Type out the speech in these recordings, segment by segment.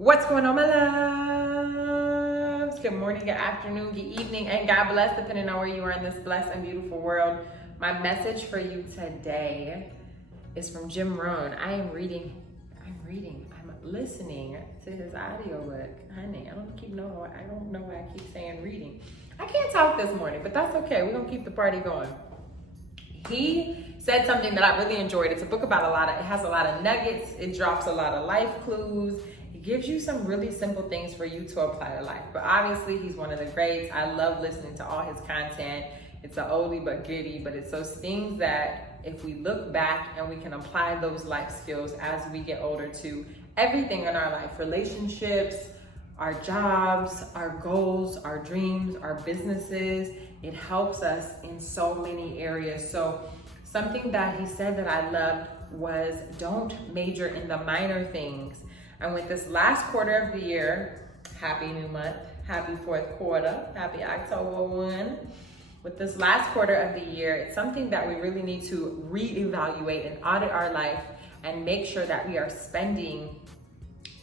What's going on, my loves? Good morning, good afternoon, good evening, and God bless, depending on where you are in this blessed and beautiful world. My message for you today is from Jim Rohn. I'm listening to his audiobook. Honey, I don't know why I keep saying reading. I can't talk this morning, but that's okay. We're gonna keep the party going. He said something that I really enjoyed. It's a book about it has a lot of nuggets. It drops a lot of life clues. It gives you some really simple things for you to apply to life. But obviously, he's one of the greats. I love listening to all his content. It's an oldie but goodie, but it's those things that if we look back and we can apply those life skills as we get older to everything in our life, relationships, our jobs, our goals, our dreams, our businesses, it helps us in so many areas. So something that he said that I loved was don't major in the minor things. And with this last quarter of the year, happy new month, happy fourth quarter, happy October 1. With this last quarter of the year, it's something that we really need to reevaluate and audit our life and make sure that we are spending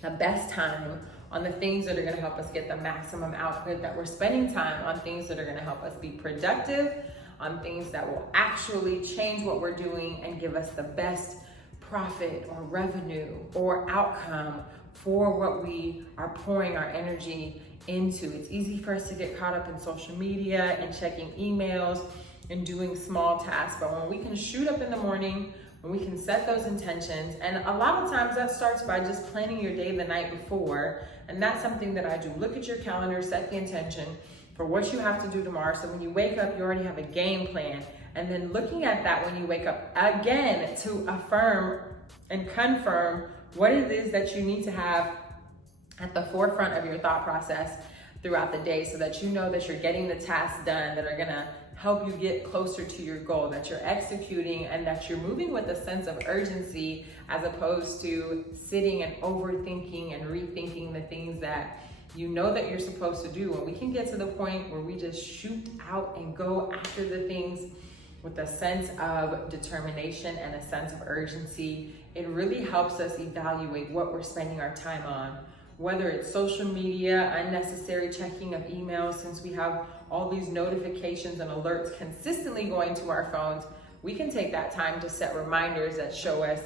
the best time on the things that are gonna help us get the maximum output, that we're spending time on things that are gonna help us be productive, on things that will actually change what we're doing and give us the best profit or revenue or outcome for what we are pouring our energy into. It's easy for us to get caught up in social media and checking emails and doing small tasks, but when we can shoot up in the morning, when we can set those intentions, and a lot of times that starts by just planning your day the night before, and that's something that I do. Look at your calendar, set the intention for what you have to do tomorrow, so when you wake up, you already have a game plan. And then looking at that when you wake up again to affirm and confirm what it is that you need to have at the forefront of your thought process throughout the day, so that you know that you're getting the tasks done that are gonna help you get closer to your goal, that you're executing and that you're moving with a sense of urgency as opposed to sitting and overthinking and rethinking the things that you know that you're supposed to do. When we can get to the point where we just shoot out and go after the things with a sense of determination and a sense of urgency, it really helps us evaluate what we're spending our time on. Whether it's social media, unnecessary checking of emails, since we have all these notifications and alerts consistently going to our phones, we can take that time to set reminders that show us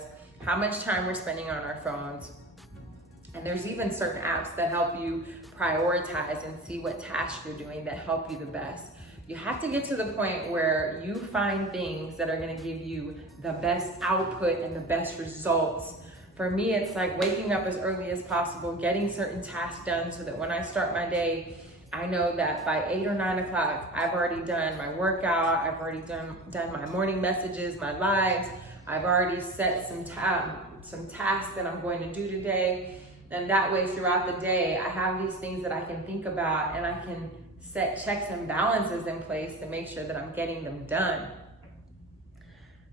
how much time we're spending on our phones. And there's even certain apps that help you prioritize and see what tasks you're doing that help you the best. You have to get to the point where you find things that are gonna give you the best output and the best results. For me, it's like waking up as early as possible, getting certain tasks done so that when I start my day, I know that by 8 or 9 o'clock, I've already done my workout, I've already done my morning messages, my lives, I've already set some tasks that I'm going to do today. And that way throughout the day, I have these things that I can think about and I can set checks and balances in place to make sure that I'm getting them done.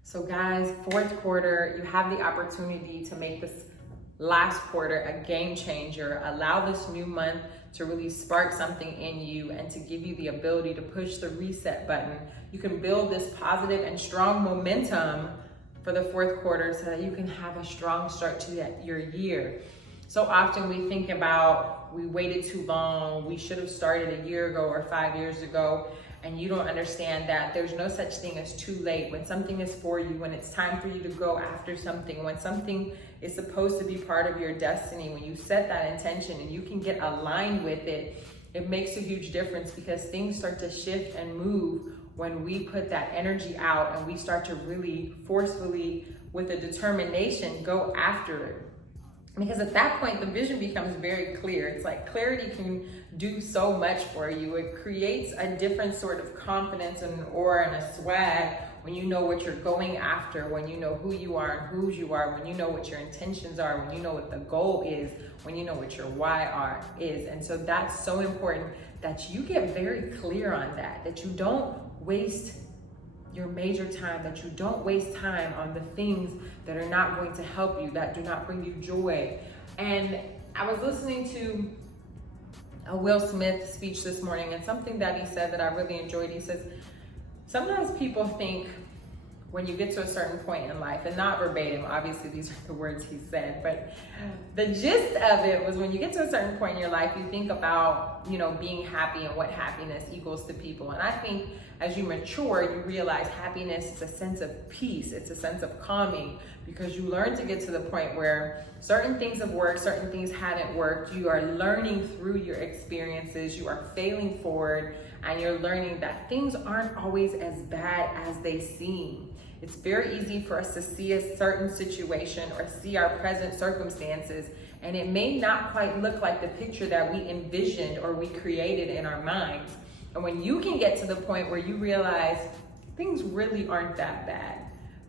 So guys, fourth quarter, you have the opportunity to make this last quarter a game changer. Allow this new month to really spark something in you and to give you the ability to push the reset button. You can build this positive and strong momentum for the fourth quarter so that you can have a strong start to your year. So often we think about, we waited too long, we should have started a year ago or 5 years ago. And you don't understand that there's no such thing as too late. When something is for you, when it's time for you to go after something, when something is supposed to be part of your destiny, when you set that intention and you can get aligned with it, it makes a huge difference, because things start to shift and move when we put that energy out and we start to really forcefully, with a determination, go after it. Because at that point, the vision becomes very clear. It's like clarity can do so much for you. It creates a different sort of confidence and an aura and a swag when you know what you're going after, when you know who you are and whose you are, when you know what your intentions are, when you know what the goal is, when you know what your why is. And so that's so important that you get very clear on that you don't waste your major time, that you don't waste time on the things that are not going to help you, that do not bring you joy. And I was listening to a Will Smith speech this morning, and something that he said that I really enjoyed, he says, sometimes people think when you get to a certain point in life, and not verbatim, obviously these are the words he said, but the gist of it was when you get to a certain point in your life, you think about, you know, being happy and what happiness equals to people. And I think as you mature, you realize happiness is a sense of peace. It's a sense of calming, because you learn to get to the point where certain things have worked, certain things haven't worked. You are learning through your experiences, you are failing forward, and you're learning that things aren't always as bad as they seem. It's very easy for us to see a certain situation or see our present circumstances, and it may not quite look like the picture that we envisioned or we created in our minds. And when you can get to the point where you realize things really aren't that bad,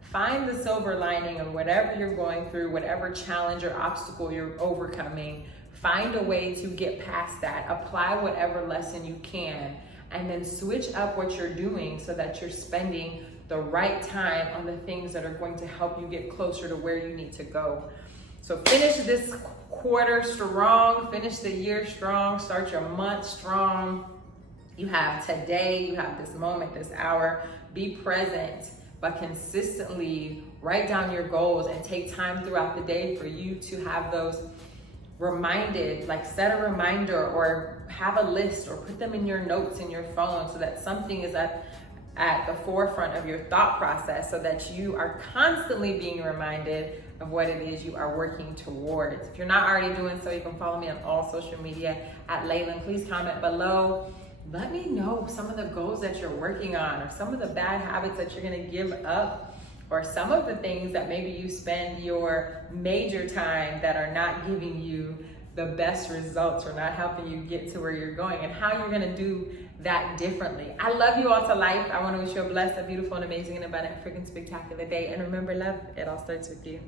find the silver lining in whatever you're going through, whatever challenge or obstacle you're overcoming. Find a way to get past that. Apply whatever lesson you can, and then switch up what you're doing so that you're spending the right time on the things that are going to help you get closer to where you need to go. So finish this quarter strong, finish the year strong, start your month strong. You have today, you have this moment, this hour. Be present, but consistently write down your goals and take time throughout the day for you to have those reminded, like set a reminder or have a list or put them in your notes in your phone so that something is at the forefront of your thought process, so that you are constantly being reminded of what it is you are working towards. If you're not already doing so, you can follow me on all social media at Laylan. Please comment below. Let me know some of the goals that you're working on, or some of the bad habits that you're gonna give up, or some of the things that maybe you spend your major time that are not giving you the best results or not helping you get to where you're going, and how you're gonna do that differently. I love you all to life. I wanna wish you a blessed, a beautiful, and amazing, and abundant, freaking spectacular day. And remember, love, it all starts with you.